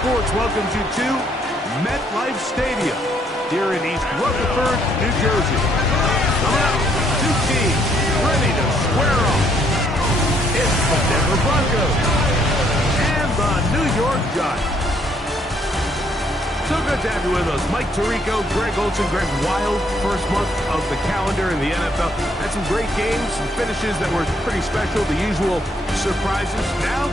Sports welcomes you to MetLife Stadium here in East Rutherford, New Jersey. Coming up, two teams ready to square off. It's the Denver Broncos and the New York Giants. So good to have you with us. Mike Tirico, Greg Olson, Greg Wild, first month of the calendar in the NFL. Had some great games, some finishes that were pretty special, the usual surprises. Now,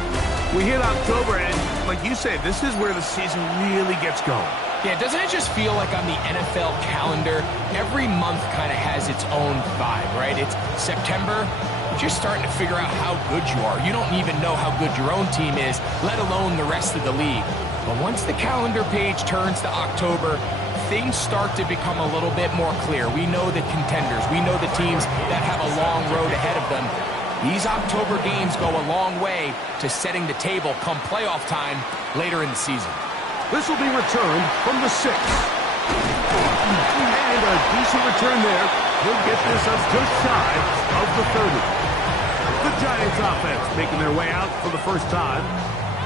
we hit October, and like you say, this is where the season really gets going. Yeah, doesn't it just feel like on the NFL calendar, every month kind of has its own vibe, right? It's September, you're just starting to figure out how good you are. You don't even know how good your own team is, let alone the rest of the league. But once the calendar page turns to October, things start to become a little bit more clear. We know the contenders. We know the teams that have a long road ahead of them. These October games go a long way to setting the table come playoff time later in the season. This will be returned from the 6. And a decent return there. He'll get this up just shy of the 30. The Giants offense making their way out for the first time.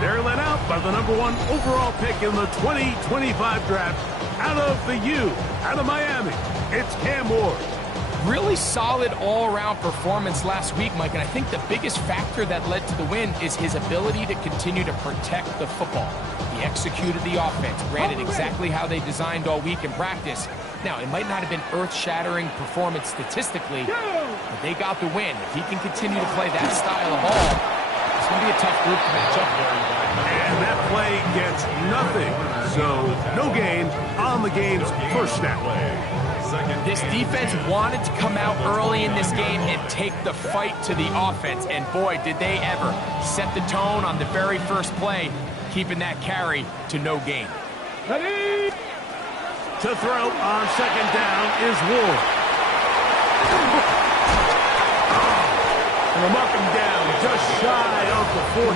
They're led out by the #1 overall pick in the 2025 draft out of the U, out of Miami. It's Cam Ward. Really solid all-around performance last week, Mike, and I think the biggest factor that led to the win is his ability to continue to protect the football. He executed the offense, ran it exactly how they designed all week in practice. Now, it might not have been earth-shattering performance statistically, but they got the win. If he can continue to play that style of ball, it's going to be a tough group to match up there. And that play gets nothing. So, no gain on the game's first snap. This defense wanted to come out early in this game and take the fight to the offense. And boy, did they ever set the tone on the very first play, keeping that carry to no gain. Ready? To throw on second down is Ward. And mark him down just shy of the 40.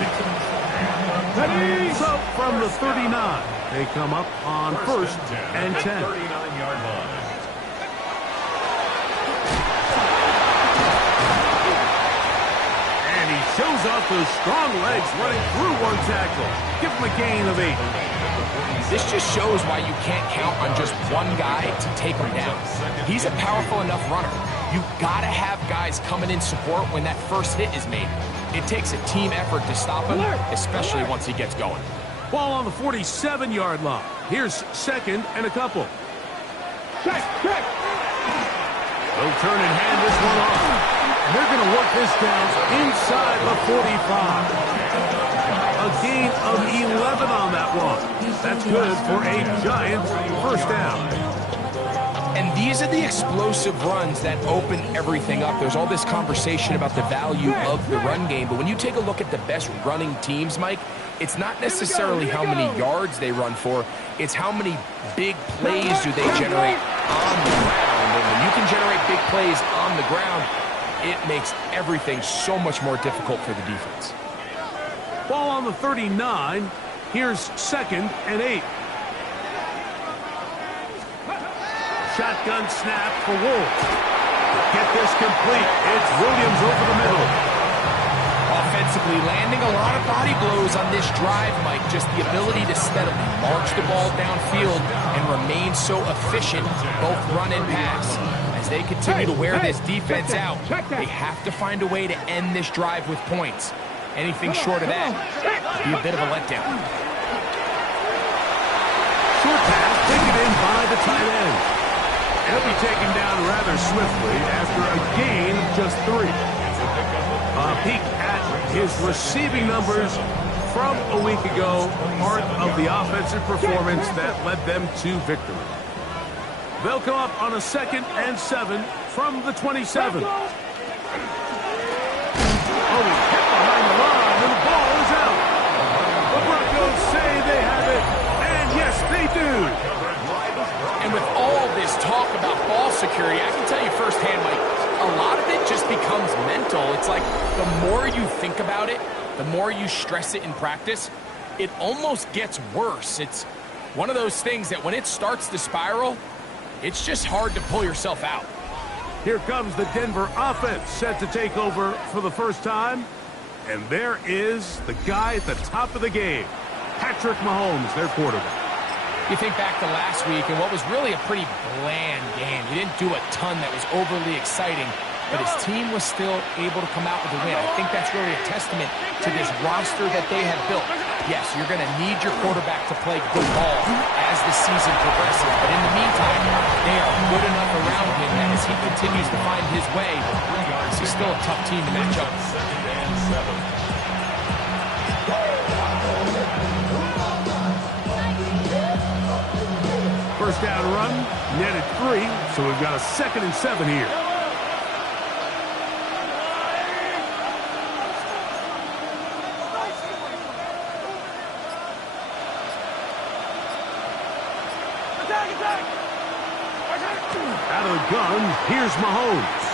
Ready? So from the 39, they come up on 1st and 10. 39-yard line. And he shows off those strong legs running through one tackle. Give him a gain of 8. This just shows why you can't count on just one guy to take him down. He's a powerful enough runner. You gotta have guys coming in support when that first hit is made. It takes a team effort to stop him, especially once he gets going. Ball on the 47-yard line. Here's 2nd and a couple. Check. They'll turn and hand this one off. They're going to work this down inside the 45. A gain of 11 on that one. That's good for a Giants first down. And these are the explosive runs that open everything up. There's all this conversation about the value of the run game, but when you take a look at the best running teams, Mike, it's not necessarily how many yards they run for, it's how many big plays do they generate on the ground. And when you can generate big plays on the ground, it makes everything so much more difficult for the defense. Ball on the 39. Here's 2nd and 8. Shotgun snap for Wolves. Get this complete. It's Williams over the middle. Offensively landing a lot of body blows on this drive, Mike. Just the ability to steadily march the ball downfield and remain so efficient, both run and pass. As they continue to wear this defense out, they have to find a way to end this drive with points. Anything short of that would be a bit of a letdown. Short pass taken in by the tight end. He'll be taken down rather swiftly after a gain of just 3. A peek at his receiving numbers from a week ago, part of the offensive performance that led them to victory. They'll come up on a 2nd and 7 from the 27. Oh, he's hit behind the line, and the ball is out. The Broncos say they have it, and yes, they do. And with all this talk about ball security, I can tell you firsthand, Mike, a lot of it just becomes mental. It's like the more you think about it, the more you stress it in practice, it almost gets worse. It's one of those things that when it starts to spiral, it's just hard to pull yourself out. Here comes the Denver offense set to take over for the first time. And there is the guy at the top of the game. Patrick Mahomes, their quarterback. You think back to last week and what was really a pretty bland game. He didn't do a ton that was overly exciting, but his team was still able to come out with a win. I think that's really a testament to this roster that they have built. Yes, you're going to need your quarterback to play good ball as the season progresses, but in the meantime, they are good enough around him that as he continues to find his way, he's still a tough team to match up with. First down run, netted 3, so we've got a 2nd and 7 here. Out of the gun, here's Mahomes.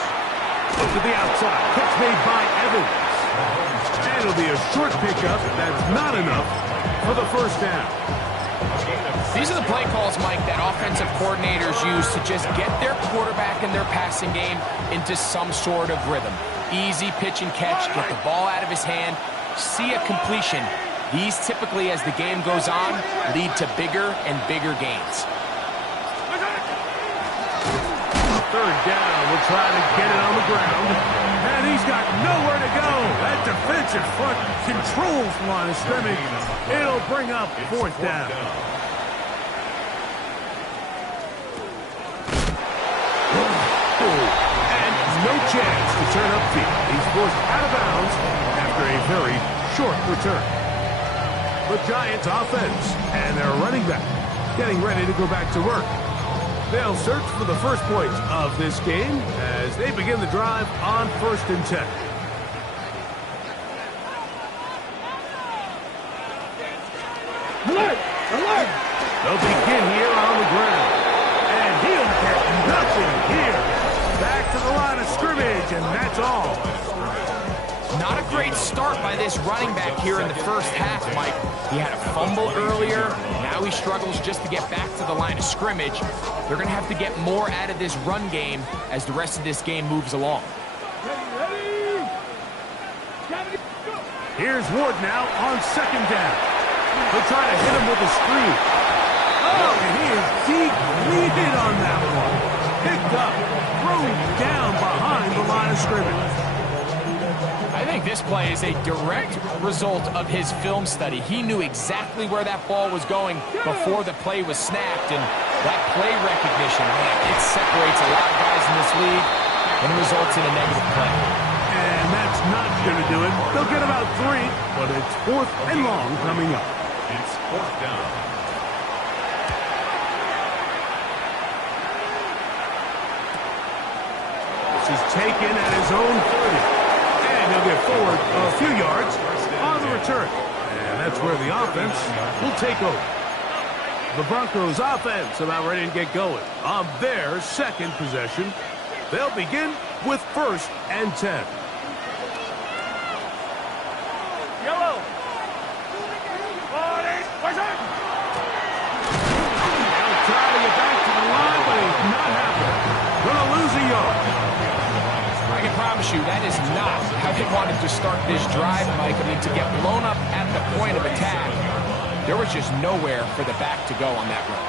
Look to the outside, catch made by Evans. And it'll be a short pickup, that's not enough for the first down. These are the play calls, Mike, that offensive coordinators use to just get their quarterback and their passing game into some sort of rhythm. Easy pitch and catch, get the ball out of his hand, see a completion. These typically, as the game goes on, lead to bigger and bigger gains. Third down, we'll try to get it on the ground. And he's got nowhere to go. That defensive front controls the line of scrimmage. It'll bring up 4th down. And no chance to turn upfield. He's forced out of bounds after a very short return. The Giants offense and their running back getting ready to go back to work. They'll search for the first points of this game as they begin the drive on 1st and 10. Alert! Alert! They'll begin here on the ground. And he'll get nothing here. Back to the line of scrimmage, and that's all. Not a great start by this running back here in the first half, Mike. He had a fumble earlier. Now he struggles just to get back to the line of scrimmage. They're going to have to get more out of this run game as the rest of this game moves along. Here's Ward now on 2nd down. He'll try to hit him with a screen. Oh, and he is deep-leaded on that one. Picked up, thrown down behind the line of scrimmage. I think this play is a direct result of his film study. He knew exactly where that ball was going before the play was snapped, and that play recognition, man, it separates a lot of guys in this league and results in a negative play. And that's not going to do it. They'll get about 3, but it's 4th and long coming up. It's 4th down. This is taken at his own 30. And he'll get forward a few yards on the return. And that's where the offense will take over. The Broncos offense about ready to get going on their 2nd possession. They'll begin with 1st and 10. Yellow! They'll try to get back to the line, but it's not happening. Gonna lose a yard. I can promise you that is not how they wanted to start this drive, Mike. I mean, to get blown up at the point of attack, there was just nowhere for the back to go on that run.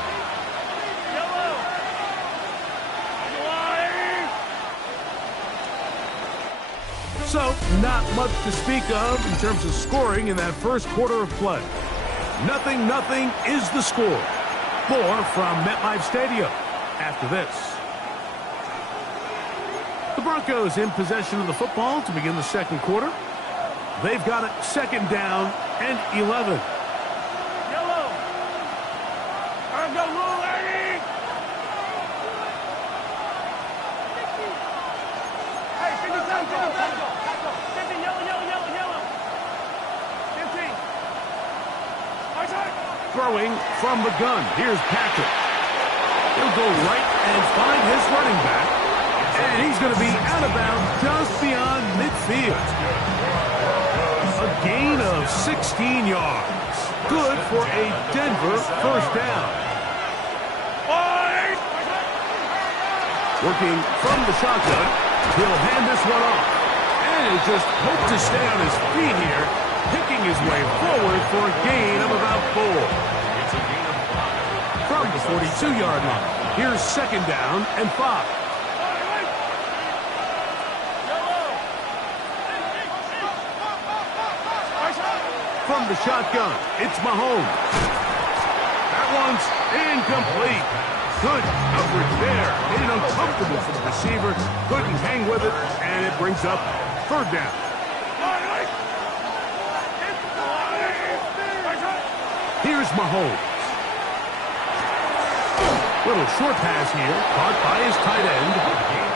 So, not much to speak of in terms of scoring in that first quarter of play. 0-0 is the score. More from MetLife Stadium after this. The Broncos in possession of the football to begin the 2nd quarter. They've got it 2nd down and 11. Yellow! I'm going to rule, Eddie! Hey, 50 tackle! 50, yellow! 50! Throwing from the gun. Here's Patrick. He'll go right and find his running back. And he's going to be out of bounds just beyond midfield. A gain of 16 yards. Good for a Denver first down. Working from the shotgun, he'll hand this one off. And he'll just hope to stay on his feet here picking his way forward for a gain of about 4. From the 42-yard line, here's second down and 5. From the shotgun, it's Mahomes. That one's incomplete. Good coverage there. Made it uncomfortable for the receiver. Couldn't hang with it, and it brings up third down. Here's Mahomes. Little short pass here, caught by his tight end.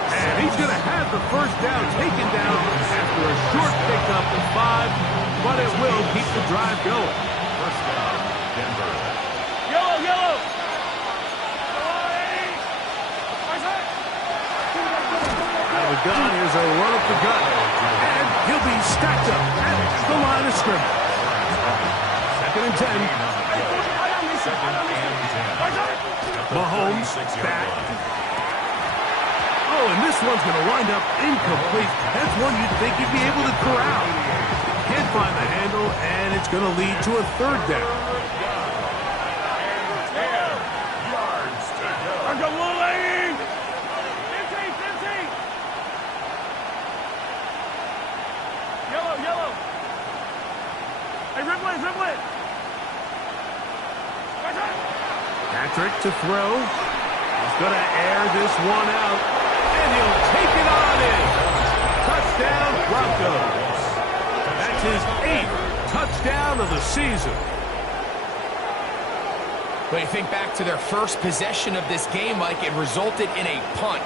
And he's going to have the first down taken down after a short pickup of 5, but it will keep the drive going. First down, Denver. Yellow! Out of the gun, here's a run up the gut. And he'll be stacked up at the line of scrimmage. Second and 10. Mahomes back. Oh, and this one's going to wind up incomplete. That's one you'd think you'd be able to corral. Can't find the handle, and it's going to lead to a third down. 10 yards to go. Go, Willie! 15! Yellow! Hey, Ripley! Patrick to throw. He's going to air this one out, and he'll take it on in. Touchdown, Broncos. That's his 8th touchdown of the season. But you think back to their first possession of this game, Mike, it resulted in a punt.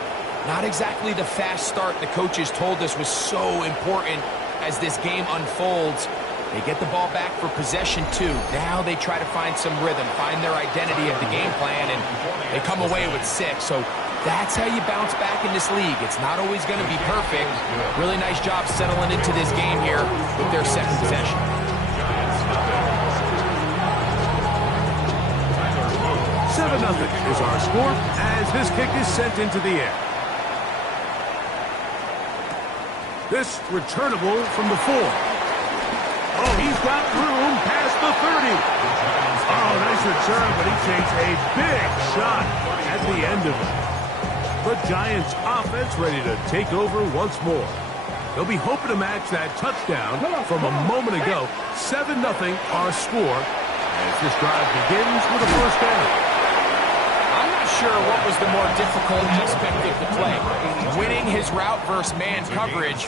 Not exactly the fast start the coaches told us was so important as this game unfolds. They get the ball back for possession 2. Now they try to find some rhythm, find their identity of the game plan, and they come away with 6. So that's how you bounce back in this league. It's not always going to be perfect. Really nice job settling into this game here with their second possession. 7-0 is our score as this kick is sent into the air. This returnable from the 4. Oh, he's got room past the 30. Oh, nice return, but he takes a big shot at the end of it. The Giants' offense ready to take over once more. They'll be hoping to match that touchdown from a moment ago. 7-0 our score as this drive begins with a first down. I'm not sure what was the more difficult aspect of the play. Winning his route versus man coverage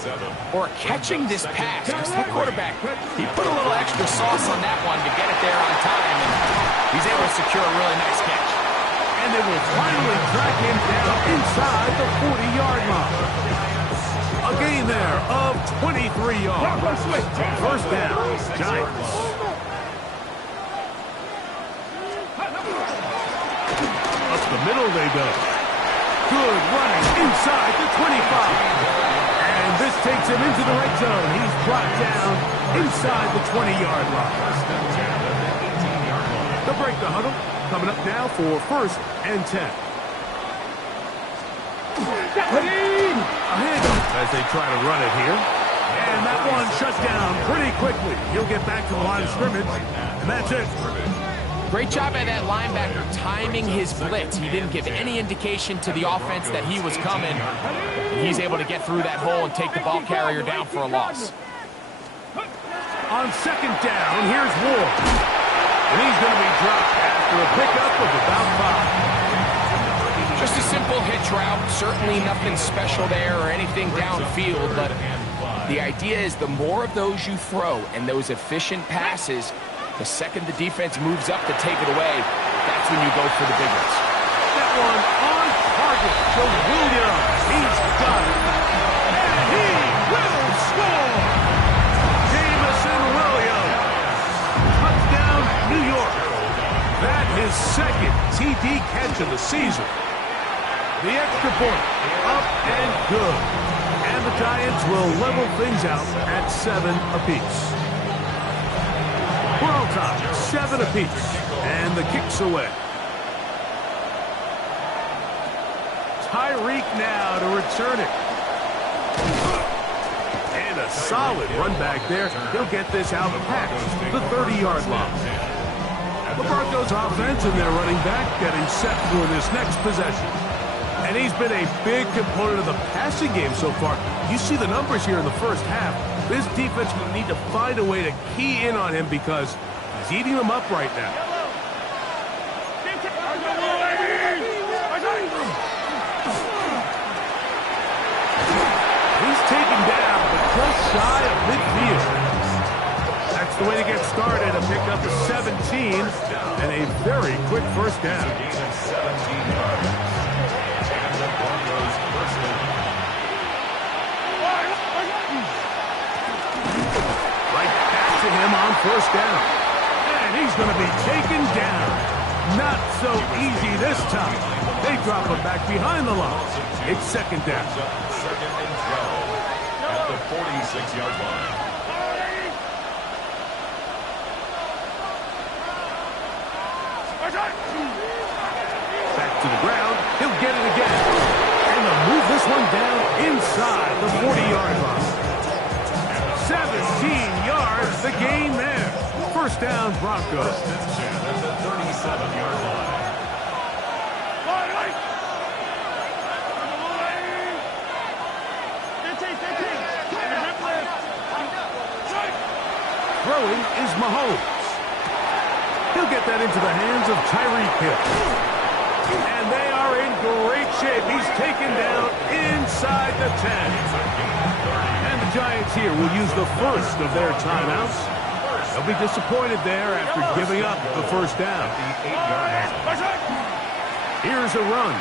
or catching this pass. Because the quarterback, he put a little extra sauce on that one to get it there on time. And he's able to secure a really nice catch. And they will finally track him down inside the 40-yard line. A gain there of 23 yards. First down, Giants. Up the middle they go. Good running inside the 25. And this takes him into the red zone. He's brought down inside the 20-yard line. They'll break the huddle. Coming up now for first and 10. A handoff as they try to run it here. And that one shut down pretty quickly. He'll get back to the line of scrimmage. And that's it. Great job by that linebacker timing his blitz. He didn't give any indication to the offense that he was coming. He's able to get through that hole and take the ball carrier down for a loss. On second down, here's Ward. And he's going to be dropped after a pickup of about 5. Just a simple hitch route. Certainly nothing special there or anything downfield, but the idea is the more of those you throw and those efficient passes, the second the defense moves up to take it away, that's when you go for the big ones. That one on target to Williams. He's got it. And he will score. Jamison Williams. Touchdown, New York. That is second TD catch of the season. The extra point, up and good. And the Giants will level things out at 7 apiece. We're on top, 7 apiece, and the kick's away. Tyreek now to return it. And And a solid run back there. He'll get this out past the 30-yard line. The Broncos offense and their running back getting set for this next possession. And he's been a big component of the passing game so far. You see the numbers here in the first half. This defense will need to find a way to key in on him because he's eating them up right now. He's taken down, but just shy of midfield. That's the way to get started, to pick up a 17 and a very quick first down. Right back to him on first down. And he's going to be taken down. Not so easy this time. They drop him back behind the line. It's second down. Second and 12 at the 46-yard line. Back to the ground. He'll get it again. And they'll move this one down inside the 40-yard line. 17 yards, the gain there. First down, Broncos. At the 37-yard line. Throwing is Mahomes. He'll get that into the hands of Tyreek Hill. And they are in great shape. He's taken down inside the 10. And the Giants here will use the first of their timeouts. They'll be disappointed there after giving up the first down. Here's a run.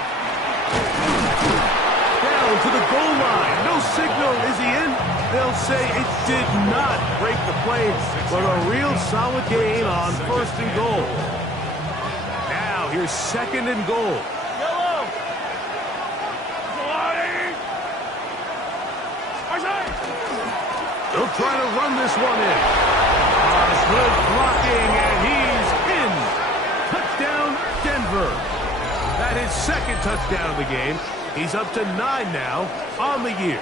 Down to the goal line. No signal. Is he in? They'll say it did not break the play, but a real solid gain on first and goal. Now here's second and goal. They'll try to run this one in. Good blocking, and he's in. Touchdown, Denver. That is second touchdown of the game. He's up to 9 now on the year.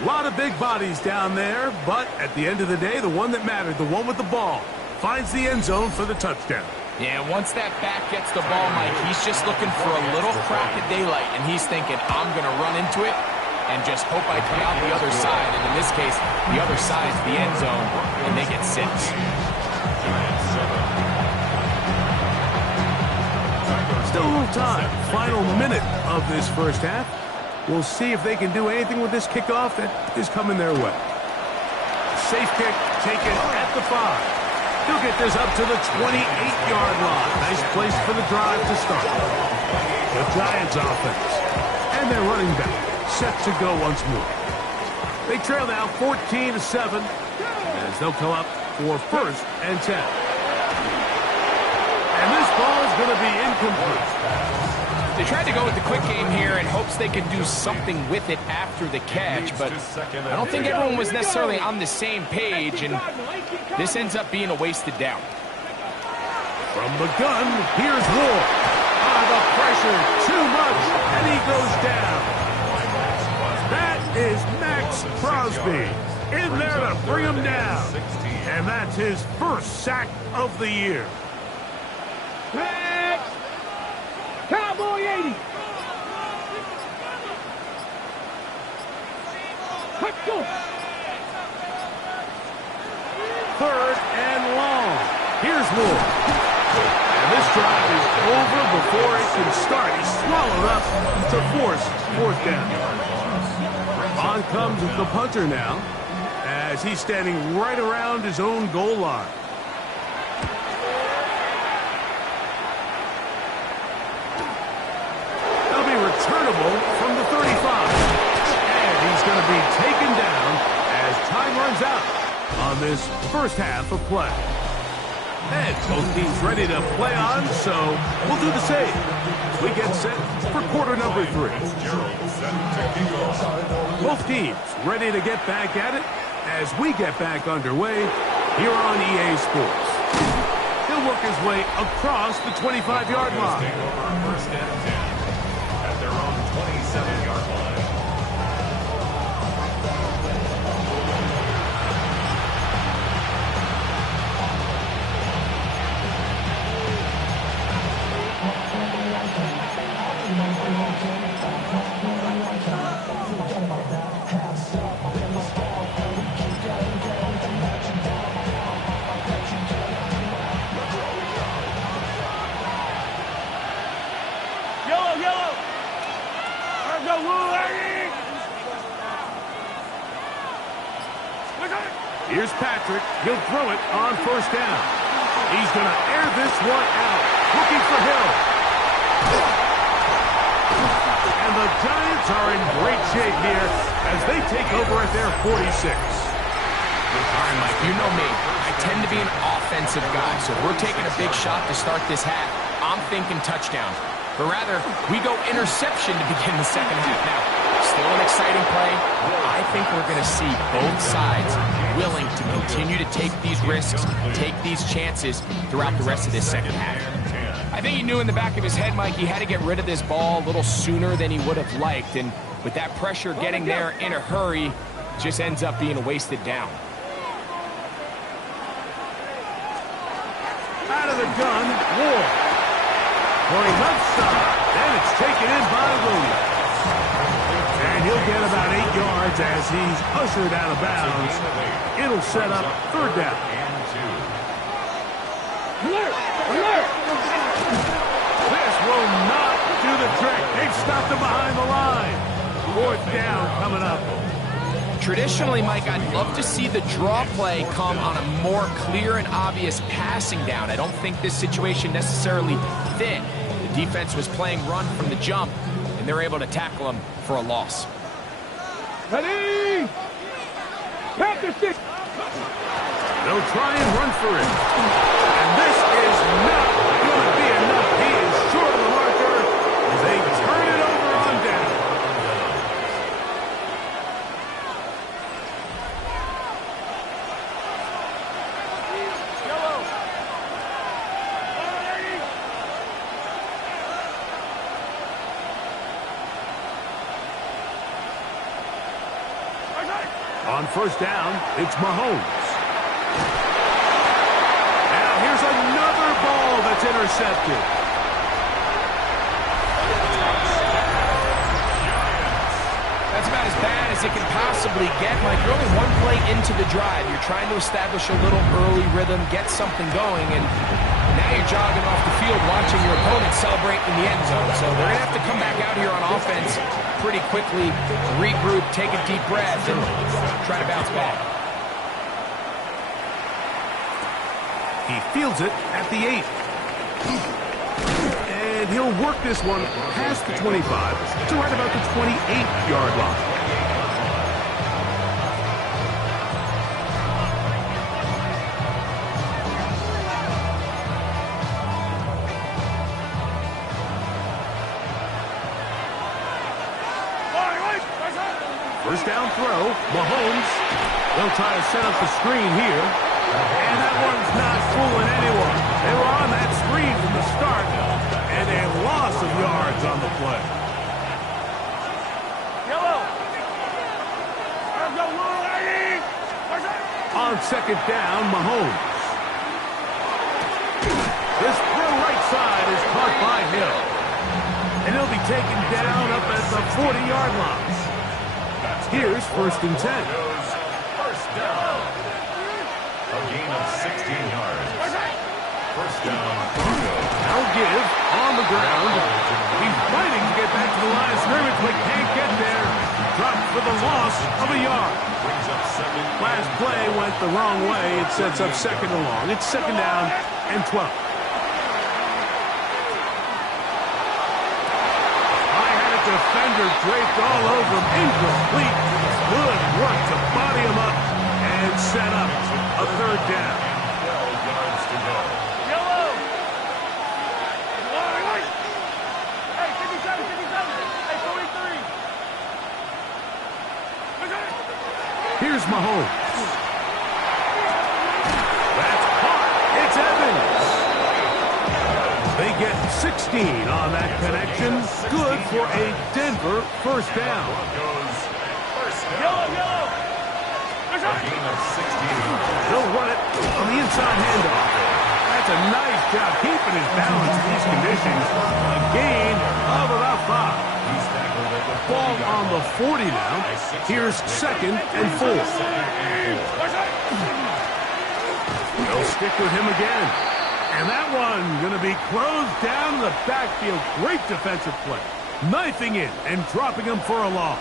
A lot of big bodies down there, but at the end of the day, the one that mattered, the one with the ball, finds the end zone for the touchdown. Yeah, once that back gets the ball, Mike, he's just looking for a little crack of daylight, and he's thinking, I'm going to run into it and just hope I come out the other side. And in this case, the other side's the end zone, and they get 6. Still a little time. Final minute of this first half. We'll see if they can do anything with this kickoff that is coming their way. Safe kick taken at the 5. He'll get this up to the 28-yard line. Nice place for the drive to start. The Giants offense and their running back set to go once more. They trail now 14-7 as they'll come up for first and 10. And this ball is going to be incomplete. They tried to go with the quick game here in hopes they could do something with it after the catch, but I don't think everyone was necessarily on the same page, and this ends up being a wasted down. From the gun, here's Ward. The pressure, too much, and he goes down. That is Max Crosby in there to bring him down. And that's his first sack of the year. Cowboy 80. Let's go. Third and long. Here's Ward. And this drive is over before it can start. He's swallowed up to force fourth down. On comes the punter now as he's standing right around his own goal line. Returnable from the 35. And he's going to be taken down as time runs out on this first half of play. And both teams ready to play on, so we'll do the same. We get set for quarter number 3. Both teams ready to get back at it as we get back underway here on EA Sports. He'll work his way across the 25-yard line. First and 10 at their own 27-yard line. Here's Patrick. He'll throw it on first down. He's going to air this one out. Looking for Hill. And the Giants are in great shape here as they take over at their 46. All right, Mike, you know me. I tend to be an offensive guy, so if we're taking a big shot to start this half, I'm thinking touchdown. But rather, we go interception to begin the second half. Now, still an exciting play. I think we're going to see both sides willing to continue to take these risks, take these chances throughout the rest of this second half. I think he knew in the back of his head, Mike, he had to get rid of this ball a little sooner than he would have liked. And with that pressure getting there in a hurry, it just ends up being a wasted down. Out of the gun, Ward. Going left side, and it's taken in by Williams. And he'll get about 8 yards as he's ushered out of bounds. It'll set up third down. Alert! Alert! This will not do the trick. They've stopped him behind the line. Fourth down coming up. Traditionally, Mike, I'd love to see the draw play come on a more clear and obvious passing down. I don't think this situation necessarily fit. The defense was playing run from the jump, and they're able to tackle him for a loss. Ready! Panther stick! They'll try and run for it. And this is not going to be enough. He is short of the marker. They turn it over on down. On first down, it's Mahomes. Now here's another ball that's intercepted. That's about as bad as it can possibly get, Mike. You're only one play into the drive. You're trying to establish a little early rhythm, get something going, and now you're jogging off the field watching your opponent celebrate in the end zone. So they're going to have to come back out here on offense pretty quickly, regroup, take a deep breath, and try to bounce back. He fields it at the 8. And he'll work this one past the 25 to right about the 28-yard line. First down throw, Mahomes. They'll try to set up the screen here. And that one's not fooling anyone. They were on that screen from the start, and a loss of yards on the play. On second down, Mahomes. This throw right side is caught by Hill. And he'll be taken down up at the 40-yard line. Here's first and 10. First down. A gain of 16 yards. First down. Now give on the ground. He's fighting to get back to the line of scrimmage, but can't get there. Dropped for the loss of a yard. Last play went the wrong way. It sets up second and long. It's second down and 12. Defender draped all over him. Incomplete. Good work to body him up and set up a third down. 12 yards to go. Hey, 57, 57. Hey, 43. Here's Mahomes. That's caught. It's Evans. They get 16 on that connection. Good for a Denver first down. A gain of 16. They'll run it on the inside handoff. That's a nice job keeping his balance in these conditions. A gain ball on the 40 now. Here's 2nd and 4. They'll stick with him again. And that one going to be closed down in the backfield. Great defensive play. Knifing in and dropping him for a loss.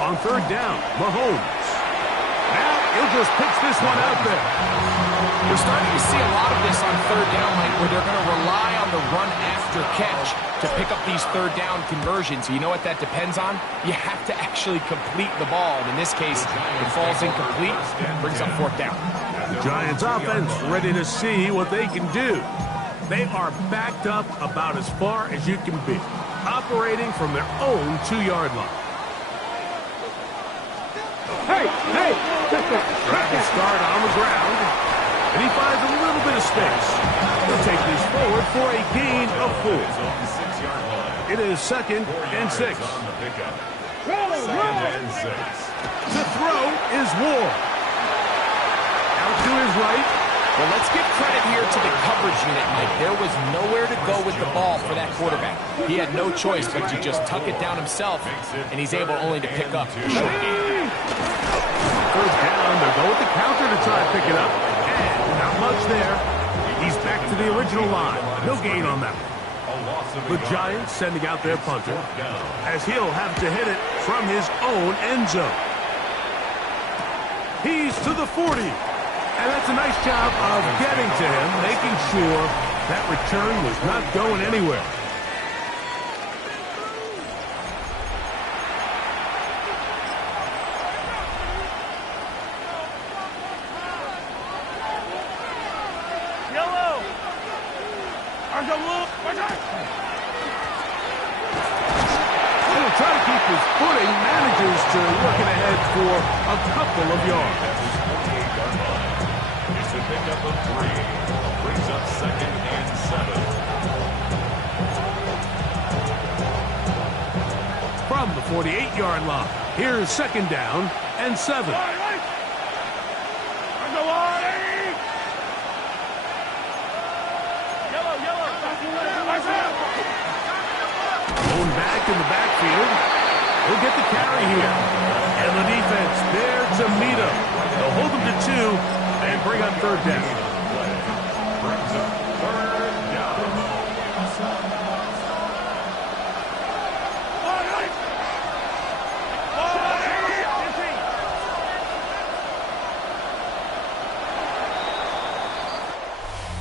On 3rd down, Mahomes. Now he'll just pitch this one out there. We're starting to see a lot of this on 3rd down, Mike, where they're going to rely on the run after catch to pick up these 3rd down conversions. You know what that depends on? You have to actually complete the ball. And in this case, it falls incomplete, brings up 4th down. The Giants offense ready to see what they can do. They are backed up about as far as you can be, operating from their own 2-yard line. Hey! Trying to start on the ground, and he finds a little bit of space. He'll take this forward for a gain of 4. It is 2nd and 6. The throw is Ward. Out to his right. Well, let's give credit here to the coverage unit, Mike. There was nowhere to go with the ball for that quarterback. He had no choice but to just tuck it down himself, and he's able only to pick up 2 short gain. 3rd down, they'll go with the counter to try to pick it up. And not much there. He's back to the original line. No gain on that one. The Giants sending out their punter, as he'll have to hit it from his own end zone. He's to the 40. And that's a nice job of getting to him, making sure that return was not going anywhere. Yellow! He'll try to keep his footing, manages to work it ahead for a couple of yards. It's a pickup of 3. Brings up 2nd and 7. From the 48-yard line, here's 2nd down and 7. Going back in the backfield. He'll get the carry here. And the defense there to meet him. They'll hold him to 2 and bring up 3rd down. Brings up 3rd down.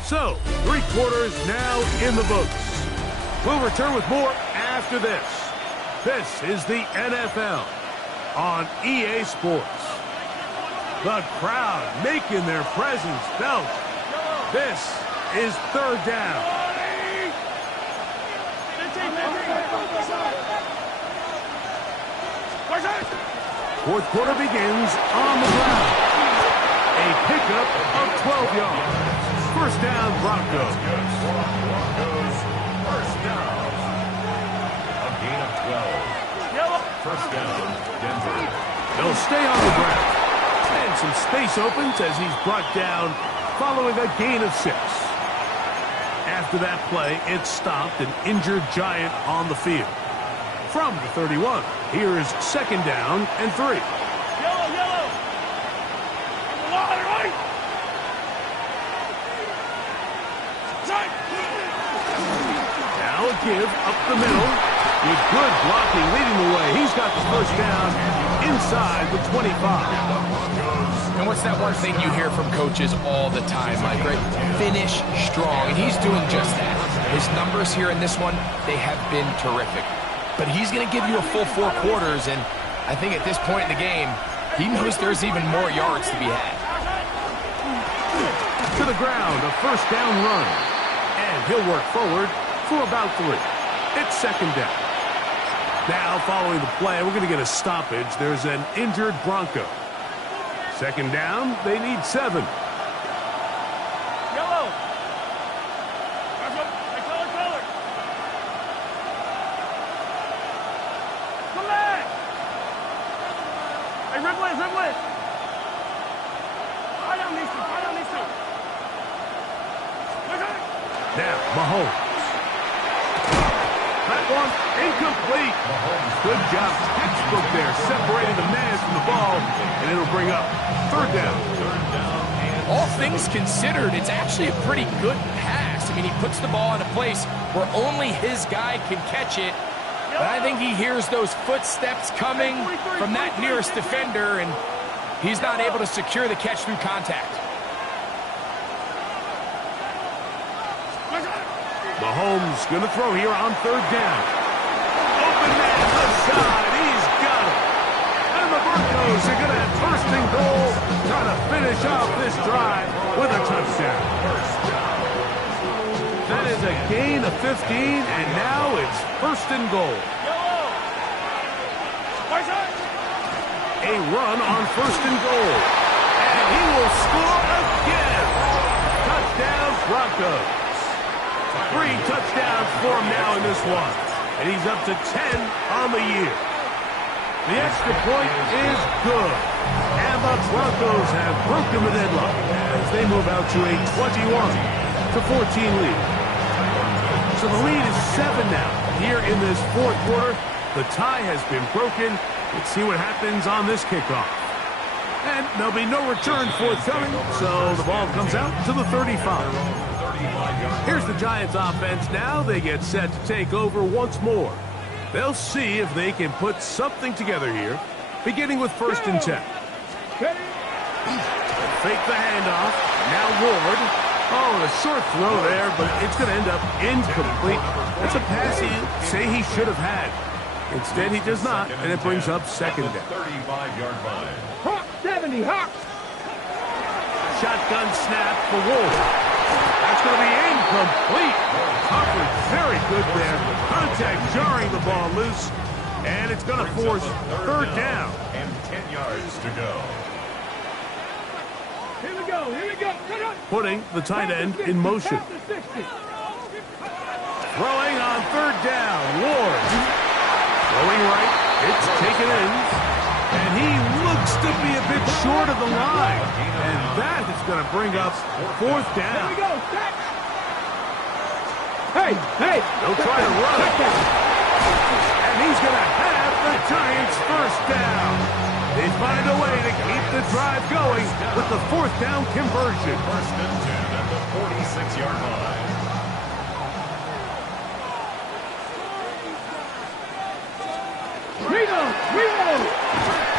So, 3 quarters now in the books. We'll return with more after this. This is the NFL on EA Sports. The crowd making their presence felt. This is 3rd down. 4th quarter begins on the ground. A pickup of 12 yards. 1st down, Broncos. First down. A gain of 12. 1st down, Denver. They'll stay on the ground. And some space opens as he's brought down following a gain of 6. After that play, it stopped an injured Giant on the field. From the 31, here is 2nd down and 3. Now a give up the middle with good blocking leading the way. He's got the 1st down inside the 25. And what's that one thing you hear from coaches all the time, Mike? Right? Finish strong, and he's doing just that. His numbers here in this one, they have been terrific. But he's going to give you a full 4 quarters, and I think at this point in the game, he knows there's even more yards to be had. To the ground, a 1st down run. And he'll work forward for about 3. It's 2nd down. Now, following the play, we're going to get a stoppage. There's an injured Bronco. 2nd down, they need 7. Red West! Right on, Mister! Right on, Mahomes. That one incomplete. Good job. Textbook there, separating the man from the ball, and it'll bring up third down. All things considered, it's actually a pretty good pass. I mean, he puts the ball in a place where only his guy can catch it. But I think he hears those footsteps coming from that nearest defender, and he's not able to secure the catch through contact. Mahomes going to throw here on third down. Open man left side. He's got it. And the Broncos are going to have first and goal, trying to finish off this drive with a touchdown. That is a gain of 15, and now it's first and goal. A run on first and goal. And he will score again. Touchdown, Broncos. 3 touchdowns for him now in this one. And he's up to 10 on the year. The extra point is good. And the Broncos have broken the deadlock as they move out to a 21-14 lead. So the lead is 7 now. Here in this fourth quarter, the tie has been broken. Let's see what happens on this kickoff. And there'll be no return forthcoming, so the ball comes out to the 35. Here's the Giants offense now. They get set to take over once more. They'll see if they can put something together here, beginning with first and 10. Fake the handoff. Now Ward. Oh, a short throw there, but it's going to end up incomplete. That's a pass he'd say he should have had. Instead, he does not, and it brings up second down. 35-yard line. Hawk 70, Hawk. Shotgun snap for Ward. That's going to be incomplete. Coverage very good there. Contact jarring the ball loose, and it's going to force third down. And 10 yards to go. Here we go, here we go. Putting the tight end in motion. Throwing on third down, Ward. Throwing right, it's taken in. And he looks to be a bit short of the line. And that is going to bring up fourth down. Here we go, hey, hey. They'll try to run. And he's going to have the Giants first down. They find a way to keep the drive going with the fourth down conversion. First and 10 at the 46-yard line. Reno!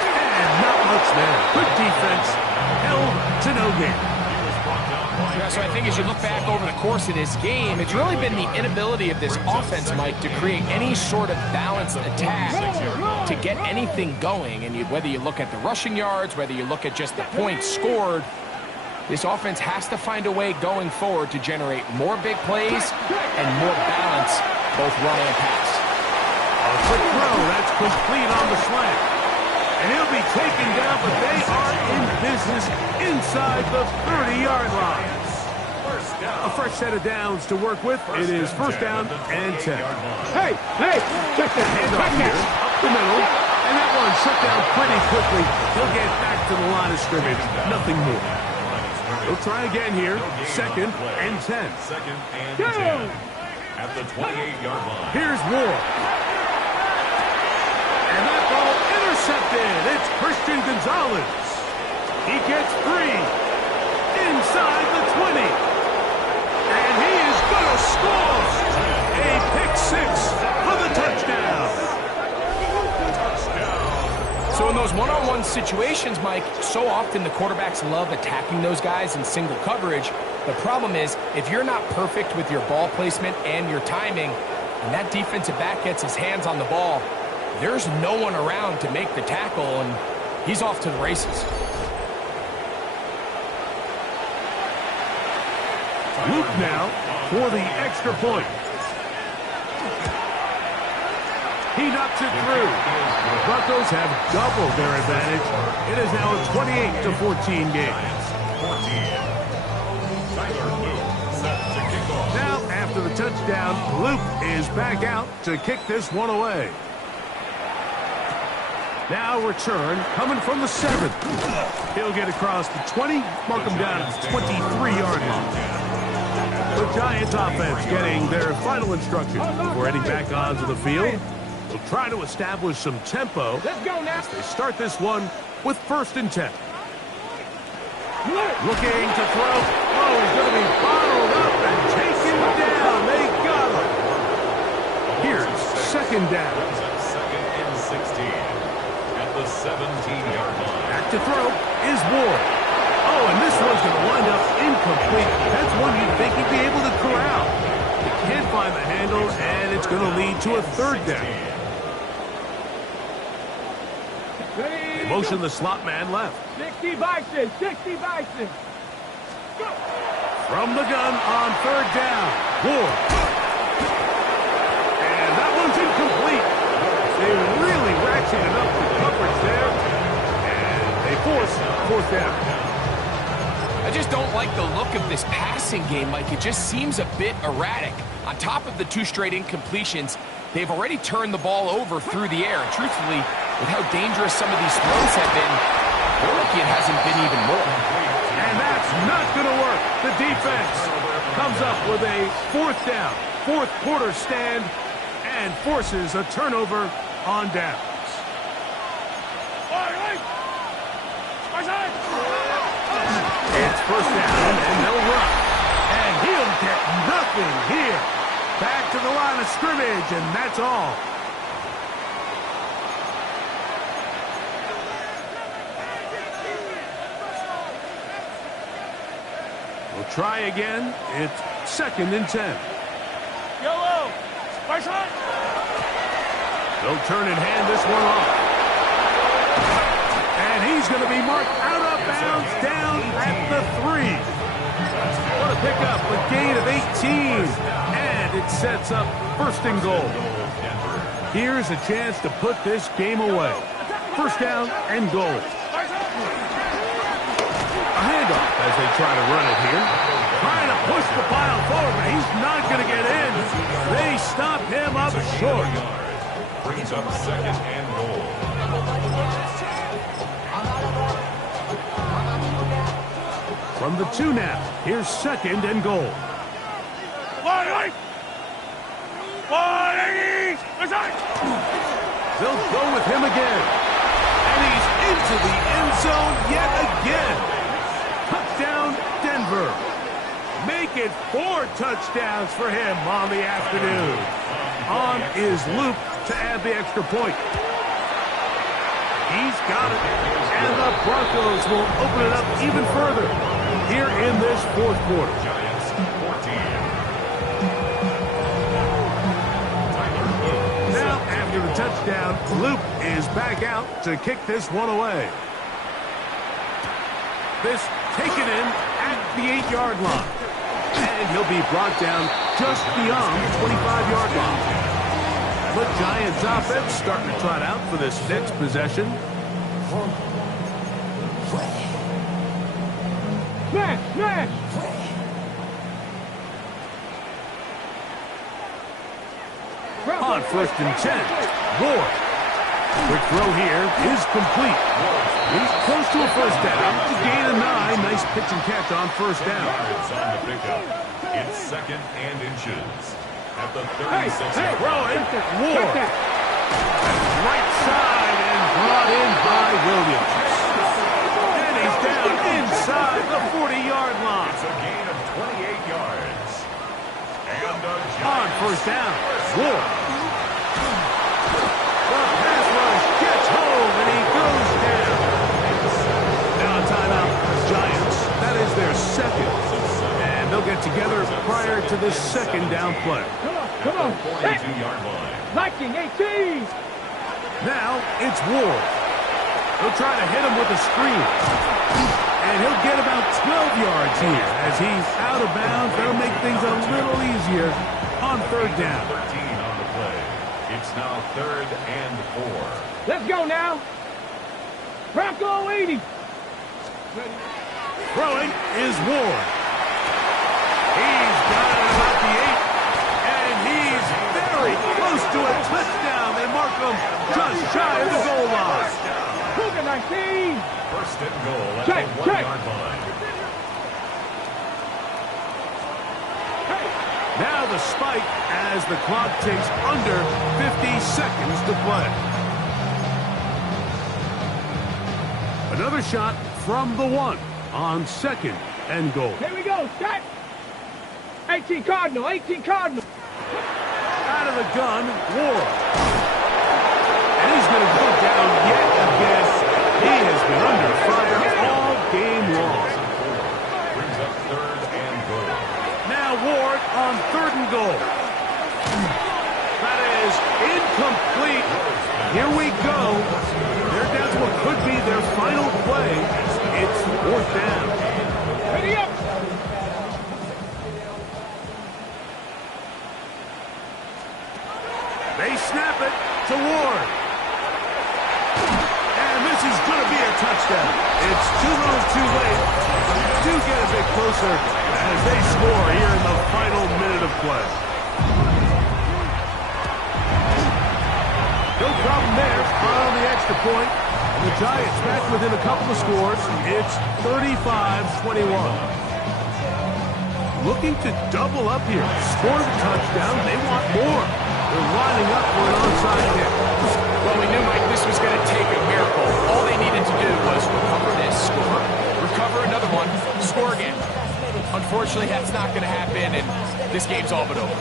And not much there. Good defense. Held to no gain. Yeah, so I think as you look back over the course of this game, it's really been the inability of this offense, Mike, to create any sort of balanced attack to get anything going. And whether you look at the rushing yards, whether you look at just the points scored, this offense has to find a way going forward to generate more big plays and more balance, both run and pass. A quick throw, that's complete on the slant. And he'll be taken down, but they are in business inside the 30-yard line. A fresh set of downs to work with. It is first down and 10. Hey, check that. Handoff here, up the middle. And that one shut down pretty quickly. He'll get back to the line of scrimmage. Nothing more. He'll try again here. Second and 10. Second and 10 at the 28-yard line. Here's Ward. And that ball intercepted. It's Christian Gonzalez. He gets free inside the 20. And he is going to score. A pick six for the touchdown. So in those one-on-one situations, Mike, so often the quarterbacks love attacking those guys in single coverage. The problem is, if you're not perfect with your ball placement and your timing, and that defensive back gets his hands on the ball, there's no one around to make the tackle, and he's off to the races. Luke now for the extra point. He knocks it through. The Broncos have doubled their advantage. It is now a 28-14 game. Now, after the touchdown, Luke is back out to kick this one away. Now return coming from the 7. He'll get across the 20, mark him down at the 23-yard line. The Giants offense getting their final instructions before heading back onto the field. They'll try to establish some tempo. Let's go now. They start this one with 1st and 10. Looking to throw. Oh, he's going to be bottled up and taken down. They got him. Here's 2nd down. 2nd and 16 at the 17-yard line. Back to throw is Ward. Oh, and this one's going to wind up incomplete. That's one you'd think he'd be able to corral. He can't find the handle, and it's going to lead to a 3rd down. They motion the slot man left. 60 Bison, 60 Bison. Go. From the gun on 3rd down, Ward. And that one's incomplete. They really ratcheted up the coverage there, and they force 4th down. I just don't like the look of this passing game, Mike. It just seems a bit erratic. On top of the 2 straight incompletions, they've already turned the ball over through the air. And truthfully, with how dangerous some of these throws have been, we're lucky it hasn't been even more. And that's not going to work. The defense comes up with a 4th down, 4th quarter stand, and forces a turnover on downs. It's 1st down, and they'll run. And he'll get nothing here. Back to the line of scrimmage, and that's all. We'll try again. It's 2nd and 10. Yellow. They'll turn and hand this one off. And he's going to be marked out of bounds down at the 3. What a pickup, a gain of 18. And it sets up 1st and goal. Here's a chance to put this game away. 1st down and goal. A handoff as they try to run it here. Trying to push the pile forward, but he's not going to get in. They stop him up short. Brings up 2nd and goal. From the 2 now, here's 2nd and goal. They'll go with him again. And he's into the end zone yet again. Touchdown, Denver. Make it 4 touchdowns for him on the afternoon. On is Luke to add the extra point. He's got it. And the Broncos will open it up even further here in this 4th quarter. Giants 14. Now, after the touchdown, Luke is back out to kick this one away. This taken in at the 8-yard line. And he'll be brought down just beyond the 25-yard line. The Giants offense starting to trot out for this next possession. Smash! On 1st and 10, Ward. Quick throw here is complete. He's close to a 1st down. A gain of 9. Nice pitch and catch on 1st down. Yards on the pickup. It's 2nd and inches. At the 36. Throwing, Ward. Right side and brought in by Williams. And he's down inside the 40-yard line. It's a gain of 28 yards. And on 1st down, Ward. The pass rush gets home and he goes down. Now a timeout for the Giants. That is their 2nd. And they'll get together prior to the 2nd down play. Come on. 42-yard line. Viking 18. Now it's Ward. He'll try to hit him with a screen. And he'll get about 12 yards here as he's out of bounds. That'll make things a little easier on 3rd down. 13 on the play. It's now 3rd and 4. Let's go now. Bronco 80. Throwing is Ward. He's got it about the 8. And he's very close to a touchdown. They mark him just shy of the goal line. Cougar 19. 1st and goal at Check, the 1-yard line. spike as the clock ticks under 50 seconds to play. Another shot from the 1 on 2nd and goal. Here we go, set. 18 Cardinal, 18 Cardinal. Out of the gun, Ward. And he's going to go down yet again. He has been under fire all game long. Brings up 3rd and goal. Now Ward on 3rd and goal. That is incomplete. Here we go. They're down to what could be their final play. It's 4th down. Ready up. They snap it to Ward. And this is going to be a touchdown. It's too little too late. Do get a bit closer as they score here in the final minute of play. No problem there on the extra point. And the Giants back within a couple of scores. It's 35-21. Looking to double up here. Score the touchdown. They want more. They're lining up for an onside kick. Well, we knew, Mike, this was going to take a miracle. All they needed to do was recover this, score, recover another one, score again. Unfortunately, that's not going to happen, and this game's all but over.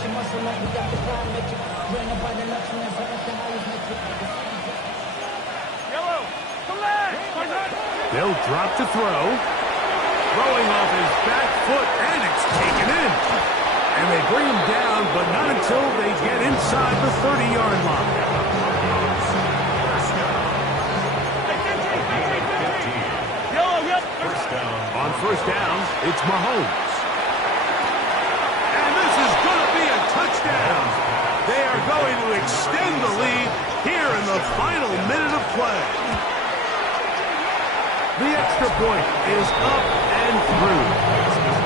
They'll drop to throw. Throwing off his back foot, and it's taken in. And they bring him down, but not until they get inside the 30-yard line. On 1st down, it's Mahomes. And this is going to be a touchdown. They are going to extend the lead here in the final minute of play. The extra point is up and through.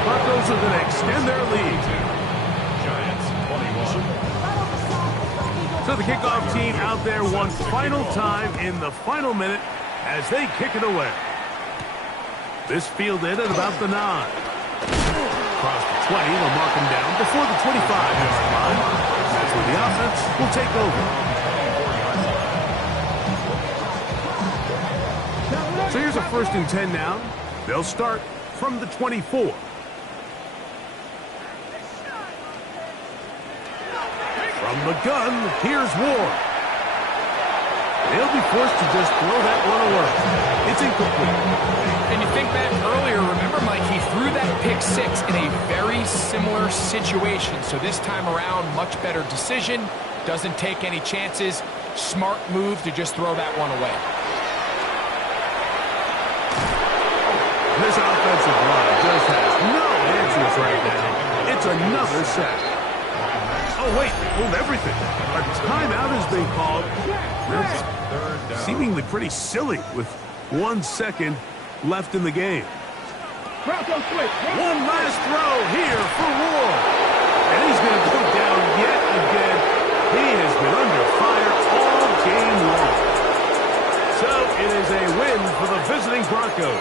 Broncos are going to extend their lead. Giants 21. So the kickoff team out there one final time in the final minute as they kick it away. This fielded at about the 9. Across the 20, they'll mark him down before the 25-yard line. That's where the offense will take over. So here's a 1st and 10 now. They'll start from the 24. From the gun, here's Ward. They'll be forced to just throw that one away. It's incomplete. And you think back earlier, remember, Mike, he threw that pick 6 in a very similar situation. So this time around, much better decision. Doesn't take any chances. Smart move to just throw that one away. This offensive line just has no answers right now. It's another sack. Oh, wait, hold everything. A timeout has been called. That's seemingly pretty silly with 1 second left in the game. Bronco switch. One last throw here for Ward. And he's going to go down yet again. He has been under fire all game long. So it is a win for the visiting Broncos.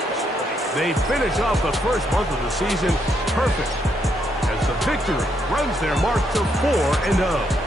They finish off the first month of the season perfect as the victory runs their mark to 4-0.